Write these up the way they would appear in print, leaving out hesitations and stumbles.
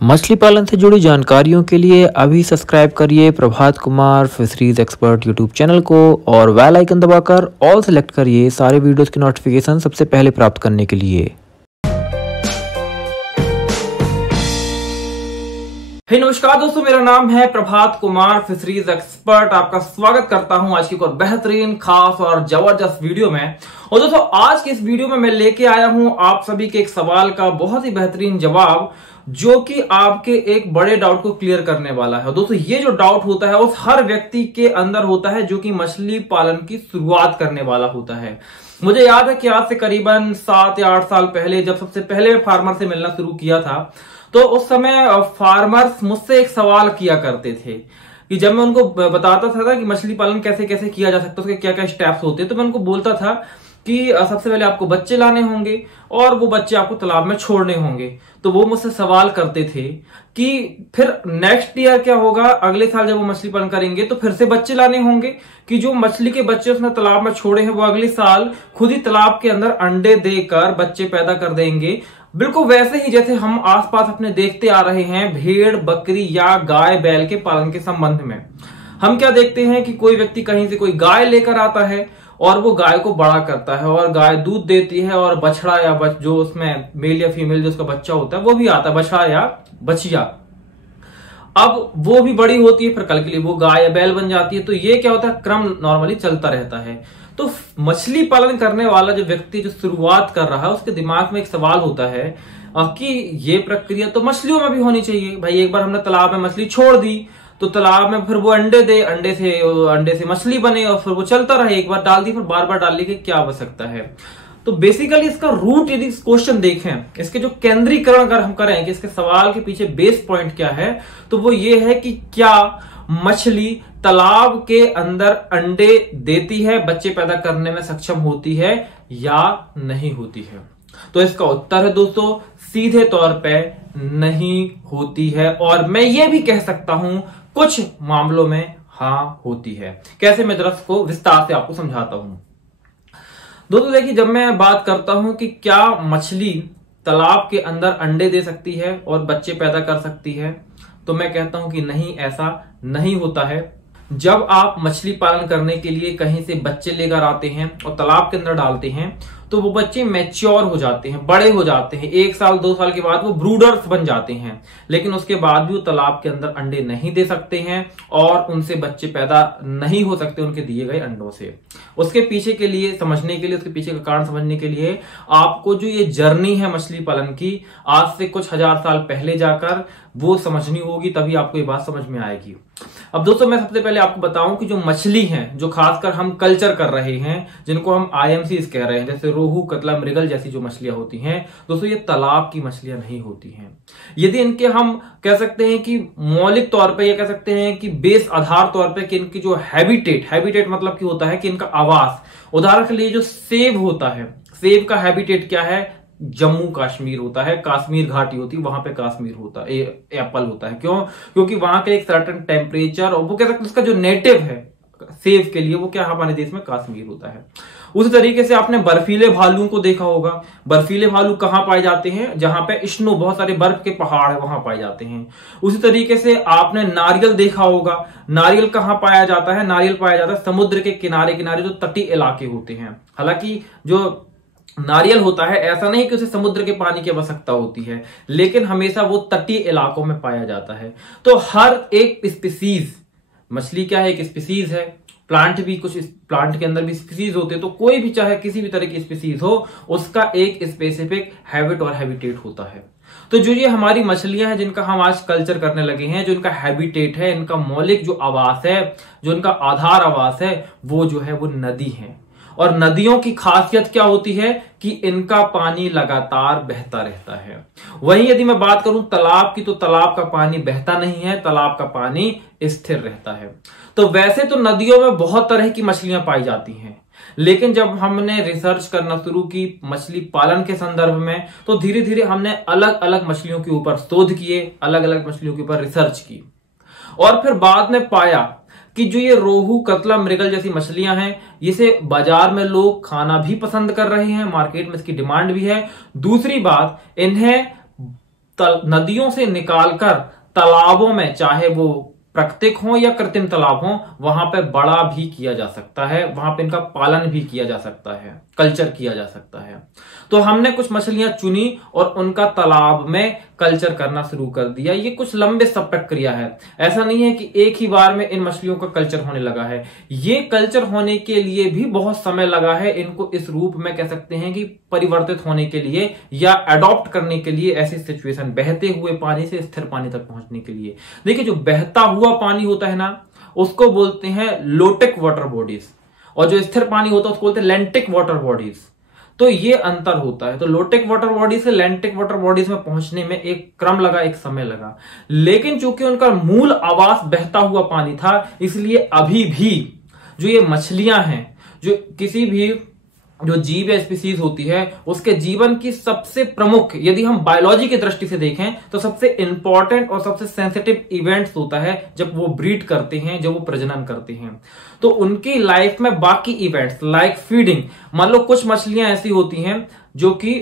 मछली पालन से जुड़ी जानकारियों के लिए अभी सब्सक्राइब करिए Prabhat Kumar fisheries expert YouTube channel को और बेल आइकन दबाकर ऑल सेलेक्ट करिए सारे वीडियोस की नोटिफिकेशन सबसे पहले प्राप्त करने के लिए। नमस्कार दोस्तों, मेरा नाम है प्रभात कुमार फिशरीज एक्सपर्ट। आपका स्वागत करता हूं आज की एक और बेहतरीन, खास और जबरदस्त वीडियो में। और दोस्तों आज के इस वीडियो में मैं लेके आया हूं आप सभी के एक सवाल का बहुत ही बेहतरीन जवाब, जो कि आपके एक बड़े डाउट को क्लियर करने वाला है। दोस्तों ये जो डाउट होता है वो हर व्यक्ति के अंदर होता है जो कि मछली पालन की शुरुआत करने वाला होता है। मुझे याद है कि आज से करीबन 7 या 8 साल पहले जब सबसे पहले मैं फार्मर से मिलना शुरू किया था, तो उस समय फार्मर्स मुझसे एक सवाल किया करते थे कि जब मैं उनको बताता था कि मछली पालन कैसे कैसे किया जा सकता है, उसके क्या क्या स्टेप्स होते हैं, तो मैं उनको बोलता था कि सबसे पहले आपको बच्चे लाने होंगे और वो बच्चे आपको तालाब में छोड़ने होंगे। तो वो मुझसे सवाल करते थे कि फिर नेक्स्ट ईयर क्या होगा, अगले साल जब वो मछली पालन करेंगे तो फिर से बच्चे लाने होंगे कि जो मछली के बच्चे उसने तालाब में छोड़े हैं वो अगले साल खुद ही तालाब के अंदर अंडे देकर बच्चे पैदा कर देंगे। बिल्कुल वैसे ही जैसे हम आसपास अपने देखते आ रहे हैं भेड़, बकरी या गाय बैल के पालन के संबंध में। हम क्या देखते हैं कि कोई व्यक्ति कहीं से कोई गाय लेकर आता है और वो गाय को बड़ा करता है और गाय दूध देती है और बछड़ा या जो उसमें मेल या फीमेल जो उसका बच्चा होता है वो भी आता है, बछड़ा या बछिया। अब वो भी बड़ी होती है, फिर कल के लिए वो गाय या बैल बन जाती है। तो ये क्या होता है, क्रम नॉर्मली चलता रहता है। तो मछली पालन करने वाला जो व्यक्ति जो शुरुआत कर रहा है उसके दिमाग में एक सवाल होता है कि ये प्रक्रिया तो मछलियों में भी होनी चाहिए। भाई एक बार हमने तालाब में मछली छोड़ दी तो तालाब में फिर वो अंडे दे, अंडे से मछली बने और फिर वो चलता रहे। एक बार डाल दी फिर बार बार डालने की क्या आवश्यकता है। तो बेसिकली इसका रूट यदि क्वेश्चन देखें, इसके जो केंद्रीकरण अगर हम करें कि इसके सवाल के पीछे बेस पॉइंट क्या है, तो वो ये है कि क्या मछली तालाब के अंदर अंडे देती है, बच्चे पैदा करने में सक्षम होती है या नहीं होती है। तो इसका उत्तर है दोस्तों सीधे तौर पे नहीं होती है, और मैं ये भी कह सकता हूं कुछ मामलों में हाँ होती है। कैसे, मैं जरा इसको विस्तार से आपको समझाता हूं। दोस्तों देखिए, जब मैं बात करता हूं कि क्या मछली तालाब के अंदर अंडे दे सकती है और बच्चे पैदा कर सकती है, तो मैं कहता हूं कि नहीं, ऐसा नहीं होता है। जब आप मछली पालन करने के लिए कहीं से बच्चे लेकर आते हैं और तालाब के अंदर डालते हैं तो वो बच्चे मैच्योर हो जाते हैं, बड़े हो जाते हैं। 1 साल 2 साल के बाद वो ब्रूडर्स बन जाते हैं, लेकिन उसके बाद भी वो तालाब के अंदर अंडे नहीं दे सकते हैं और उनसे बच्चे पैदा नहीं हो सकते उनके दिए गए अंडों से। उसके पीछे के लिए समझने के लिए, उसके पीछे का कारण समझने के लिए आपको जो ये जर्नी है मछली पालन की, आज से कुछ 1000 साल पहले जाकर वो समझनी होगी, तभी आपको ये बात समझ में आएगी। अब दोस्तों मैं सबसे पहले आपको बताऊं कि जो मछली हैं, जो खासकर हम कल्चर कर रहे हैं, जिनको हम IMCs कह रहे हैं, जैसे रोहू, कतला, मृगल जैसी जो मछलियां होती हैं, दोस्तों ये तालाब की मछलियां नहीं होती हैं। यदि इनके हम कह सकते हैं कि मौलिक तौर पे, या कह सकते हैं कि बेस आधार तौर पे, कि इनकी जो हैबिटेट मतलब कि होता है कि इनका आवास, उदाहरण के लिए जो सेब होता है, सेब का हैबिटेट क्या है, जम्मू कश्मीर होता है, कश्मीर घाटी होती है, वहां पे कश्मीर होता है, एप्पल होता है। क्यों? क्योंकि वहां का एक सर्टेन टेम्परेचर, और वो कह सकते हैं उसका जो नेटिव है सेब के लिए, वो क्या हमारे देश में कश्मीर होता है। उसी तरीके से आपने बर्फीले भालुओं को देखा होगा। बर्फीले भालू कहां पाए जाते हैं? जहां पे स्नो, बहुत सारे बर्फ के पहाड़ है, वहां पाए जाते हैं। उसी तरीके से आपने नारियल देखा होगा। नारियल कहां पाया जाता है? नारियल पाया जाता है समुद्र के किनारे किनारे, जो तटीय इलाके होते हैं। हालांकि जो नारियल होता है, ऐसा नहीं कि उसे समुद्र के पानी की आवश्यकता होती है, लेकिन हमेशा वो तटीय इलाकों में पाया जाता है। तो हर एक स्पीसीज, मछली क्या है, एक स्पीसीज है। प्लांट भी, कुछ प्लांट के अंदर भी स्पीसीज होते हैं। तो कोई भी, चाहे किसी भी तरह की स्पीसीज हो, उसका एक स्पेसिफिक हैबिट और हैबिटेट होता है। तो जो ये हमारी मछलियां हैं जिनका हम आज कल्चर करने लगे हैं, जो इनका हैबिटेट है, इनका मौलिक जो आवास है, जो इनका आधार आवास है, वो जो है वो नदी है। और नदियों की खासियत क्या होती है कि इनका पानी लगातार बहता रहता है। वहीं यदि मैं बात करूं तालाब की, तो तालाब का पानी बहता नहीं है, तालाब का पानी स्थिर रहता है। तो वैसे तो नदियों में बहुत तरह की मछलियां पाई जाती हैं, लेकिन जब हमने रिसर्च करना शुरू की मछली पालन के संदर्भ में, तो धीरे धीरे हमने अलग अलग मछलियों के ऊपर शोध किए, अलग अलग मछलियों के ऊपर रिसर्च की, और फिर बाद में पाया कि जो ये रोहू, कतला, मृगल जैसी मछलियां हैं, इसे बाजार में लोग खाना भी पसंद कर रहे हैं, मार्केट में इसकी डिमांड भी है। दूसरी बात, इन्हें नदियों से निकालकर तालाबों में, चाहे वो प्राकृतिक हो या कृत्रिम तालाब हो, वहां पे बड़ा भी किया जा सकता है, वहां पे इनका पालन भी किया जा सकता है, कल्चर किया जा सकता है। तो हमने कुछ मछलियां चुनी और उनका तालाब में कल्चर करना शुरू कर दिया। ये कुछ लंबे सब प्रक्रिया है, ऐसा नहीं है कि एक ही बार में इन मछलियों का कल्चर होने लगा है। ये कल्चर होने के लिए भी बहुत समय लगा है, इनको इस रूप में कह सकते हैं कि परिवर्तित होने के लिए या अडॉप्ट करने के लिए, ऐसी सिचुएशन, बहते हुए पानी से स्थिर पानी तक पहुंचने के लिए। देखिए, जो बहता हुआ पानी होता है ना, उसको बोलते हैं लोटिक वाटर बॉडीज, और जो स्थिर पानी होता है उसको बोलते हैं लैंटिक वाटर बॉडीज। तो ये अंतर होता है। तो लोटिक वाटर बॉडी से लैंटिक वाटर बॉडीज में पहुंचने में एक क्रम लगा, एक समय लगा, लेकिन चूंकि उनका मूल आवास बहता हुआ पानी था, इसलिए अभी भी जो ये मछलियां हैं, जो किसी भी जो जीव या स्पीसीज होती है, उसके जीवन की सबसे प्रमुख, यदि हम बायोलॉजी की दृष्टि से देखें तो सबसे इंपॉर्टेंट और सबसे सेंसिटिव इवेंट्स होता है जब वो ब्रीड करते हैं, जब वो प्रजनन करते हैं। तो उनकी लाइफ में बाकी इवेंट्स लाइक फीडिंग, मान लो कुछ मछलियां ऐसी होती हैं जो कि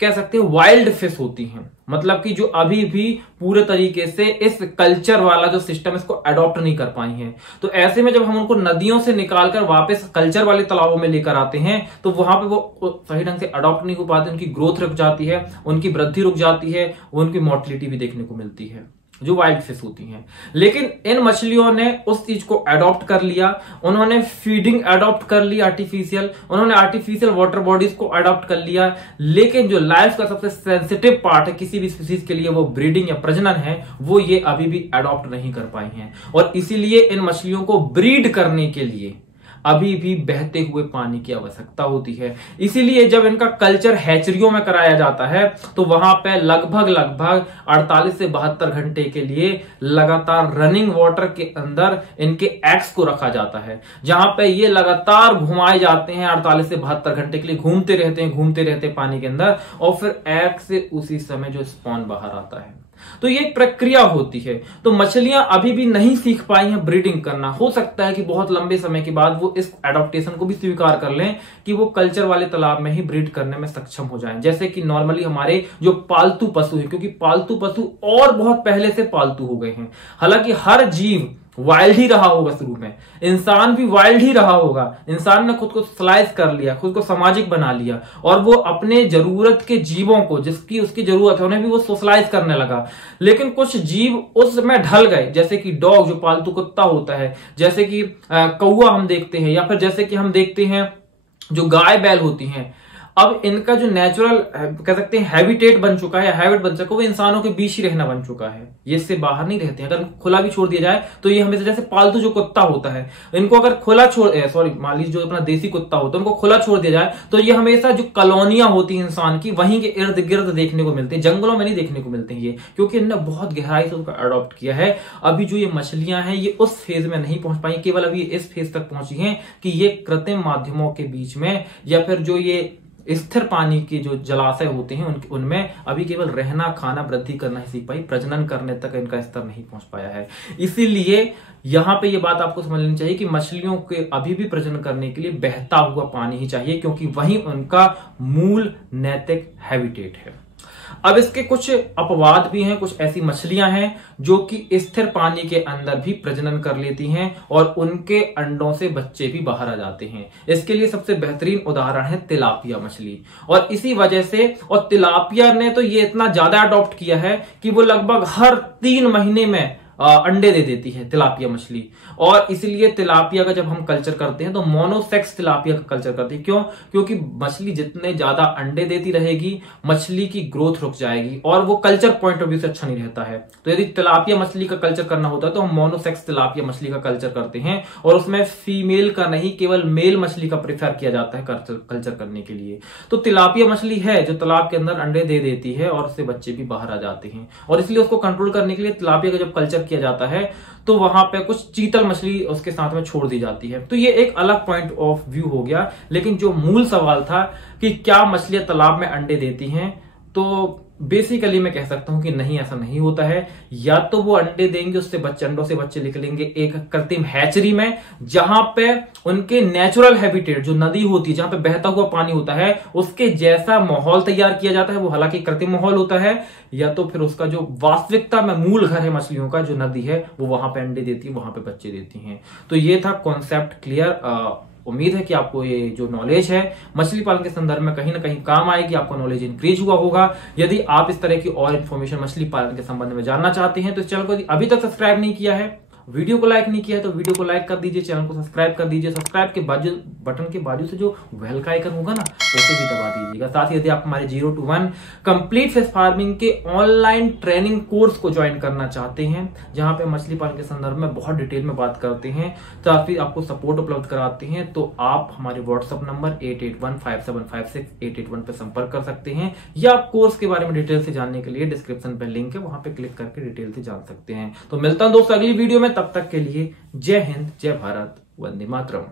कह सकते हैं वाइल्ड फिश होती हैं, मतलब कि जो अभी भी पूरे तरीके से इस कल्चर वाला जो सिस्टम इसको अडॉप्ट नहीं कर पाई हैं। तो ऐसे में जब हम उनको नदियों से निकालकर वापस कल्चर वाले तालाबों में लेकर आते हैं, तो वहां पे वो सही ढंग से अडॉप्ट नहीं हो पाते, उनकी ग्रोथ रुक जाती है, उनकी वृद्धि रुक जाती है, उनकी मोर्टिलिटी भी देखने को मिलती है, जो वाइल्ड फिश होती हैं। लेकिन इन मछलियों ने उस चीज को अडॉप्ट कर लिया, उन्होंने फीडिंग अडॉप्ट कर ली आर्टिफिशियल, उन्होंने आर्टिफिशियल वाटर बॉडीज को अडॉप्ट कर लिया। लेकिन जो लाइफ का सबसे सेंसिटिव पार्ट है किसी भी स्पीसीज के लिए, वो ब्रीडिंग या प्रजनन है, वो ये अभी भी अडॉप्ट नहीं कर पाई हैं। और इसीलिए इन मछलियों को ब्रीड करने के लिए अभी भी बहते हुए पानी की आवश्यकता होती है। इसीलिए जब इनका कल्चर हैचरियों में कराया जाता है, तो वहां पे लगभग 48 से 72 घंटे के लिए लगातार रनिंग वाटर के अंदर इनके एग्स को रखा जाता है, जहां पे ये लगातार घुमाए जाते हैं 48 से 72 घंटे के लिए, घूमते रहते हैं पानी के अंदर, और फिर एग से उसी समय जो स्पॉन बाहर आता है। तो ये एक प्रक्रिया होती है। तो मछलियां अभी भी नहीं सीख पाई हैं ब्रीडिंग करना। हो सकता है कि बहुत लंबे समय के बाद वो इस एडॉप्टेशन को भी स्वीकार कर लें कि वो कल्चर वाले तालाब में ही ब्रीड करने में सक्षम हो जाएं, जैसे कि नॉर्मली हमारे जो पालतू पशु है, क्योंकि पालतू पशु और बहुत पहले से पालतू हो गए हैं। हालांकि हर जीव वाइल्ड ही रहा होगा शुरू में, इंसान भी वाइल्ड ही रहा होगा। इंसान ने खुद को सोशलाइज कर लिया, खुद को सामाजिक बना लिया, और वो अपने जरूरत के जीवों को, जिसकी उसकी जरूरत है, उन्हें भी वो सोशलाइज करने लगा। लेकिन कुछ जीव उसमें ढल गए, जैसे कि डॉग जो पालतू कुत्ता होता है, जैसे कि कौवा हम देखते हैं, या फिर जैसे कि हम देखते हैं जो गाय बैल होती हैं। अब इनका जो नेचुरल कह सकते हैं हैबिटेट बन चुका है, हैबिट बन चुका है, वो इंसानों के बीच ही रहना बन चुका है। ये इससे बाहर नहीं रहते हैं। अगर खुला भी छोड़ दिया जाए तो ये हमेशा, जैसे पालतू जो कुत्ता होता है, इनको अगर खुला मान लीजिए जो अपना देसी कुत्ता होता है, उनको खुला छोड़ दिया जाए तो ये हमेशा जो कॉलोनियां होती हैं इंसान की, वहीं के इर्द गिर्द देखने को मिलते हैं, जंगलों में नहीं देखने को मिलते हैं ये, क्योंकि इन्होंने बहुत गहराई से उनको अडॉप्ट किया है। अभी जो ये मछलियां हैं, ये उस फेज में नहीं पहुंच पाई, केवल अभी इस फेज तक पहुंची हैं कि ये कृत्रिम माध्यमों के बीच में, या फिर जो ये स्थिर पानी के जो जलाशय होते हैं उनमें अभी केवल रहना, खाना, वृद्धि करना ही सीख पाई, प्रजनन करने तक इनका स्तर नहीं पहुंच पाया है। इसीलिए यहां पे ये बात आपको समझ लेनी चाहिए कि मछलियों के अभी भी प्रजनन करने के लिए बहता हुआ पानी ही चाहिए, क्योंकि वही उनका मूल नैतिक हैबिटेट है। अब इसके कुछ अपवाद भी हैं। कुछ ऐसी मछलियां हैं जो कि स्थिर पानी के अंदर भी प्रजनन कर लेती हैं और उनके अंडों से बच्चे भी बाहर आ जाते हैं। इसके लिए सबसे बेहतरीन उदाहरण है तिलापिया मछली। और इसी वजह से, और तिलापिया ने तो ये इतना ज्यादा अडॉप्ट किया है कि वो लगभग हर 3 महीने में अंडे दे देती है तिलापिया मछली। और इसलिए तिलापिया का जब हम कल्चर करते हैं तो मोनोसेक्स तिलापिया का कल्चर करते हैं। क्यों? क्योंकि मछली जितने ज्यादा अंडे देती रहेगी, मछली की ग्रोथ रुक जाएगी और वो कल्चर पॉइंट ऑफ व्यू से अच्छा नहीं रहता है। तो यदि तिलापिया मछली का कल्चर करना होता है तो हम मोनोसेक्स तिलापिया मछली का कल्चर करते हैं, और उसमें फीमेल का नहीं, केवल मेल मछली का प्रेफर किया जाता है कल्चर करने के लिए। तो तिलापिया मछली है जो तालाब के अंदर अंडे दे देती है और उससे बच्चे भी बाहर आ जाते हैं। और इसलिए उसको कंट्रोल करने के लिए तिलापिया का जब कल्चर किया जाता है तो वहां पे कुछ चीतल मछली उसके साथ में छोड़ दी जाती है। तो ये एक अलग पॉइंट ऑफ व्यू हो गया। लेकिन जो मूल सवाल था कि क्या मछलियां तालाब में अंडे देती हैं, तो बेसिकली मैं कह सकता हूं कि नहीं, ऐसा नहीं होता है। या तो वो अंडे देंगे, उससे अंडों से बच्चे निकलेंगे एक कृत्रिम हैचरी में, जहां पे उनके नेचुरल हैबिटेट जो नदी होती है, जहां पे बहता हुआ पानी होता है, उसके जैसा माहौल तैयार किया जाता है। वो हालांकि कृत्रिम माहौल होता है। या तो फिर उसका जो वास्तविकता में मूल घर है मछलियों का, जो नदी है, वो वहां पे अंडे देती है, वहां पे बच्चे देती हैं। तो ये था कॉन्सेप्ट क्लियर। उम्मीद है कि आपको ये जो नॉलेज है मछली पालन के संदर्भ में कहीं ना कहीं काम आएगी, आपका नॉलेज इंक्रीज हुआ होगा। यदि आप इस तरह की और इन्फॉर्मेशन मछली पालन के संबंध में जानना चाहते हैं तो इस चैनल को अभी तक सब्सक्राइब नहीं किया है, वीडियो को लाइक नहीं किया है, तो वीडियो को लाइक कर दीजिए, चैनल को सब्सक्राइब कर दीजिए। सब्सक्राइब के बाजू बटन के बाजू से जो बेल का आइकन होगा ना, उसे भी दबा दीजिएगा। साथ ही यदि आप हमारे 0 to 1 कंप्लीट फिश फार्मिंग के ऑनलाइन ट्रेनिंग कोर्स को ज्वाइन करना चाहते हैं, जहां पे मछली पालन के संदर्भ में बहुत डिटेल में बात करते हैं, काफी आपको सपोर्ट उपलब्ध कराते हैं, तो आप हमारे व्हाट्सएप नंबर 8815756881 पे संपर्क कर सकते हैं, या आप कोर्स के बारे में डिटेल से जानने के लिए डिस्क्रिप्शन पे लिंक है, वहां पे क्लिक करके डिटेल से जान सकते हैं। तो मिलता हूं दोस्तों अगली वीडियो में, तब तक के लिए जय हिंद, जय भारत, वंदे मातरम।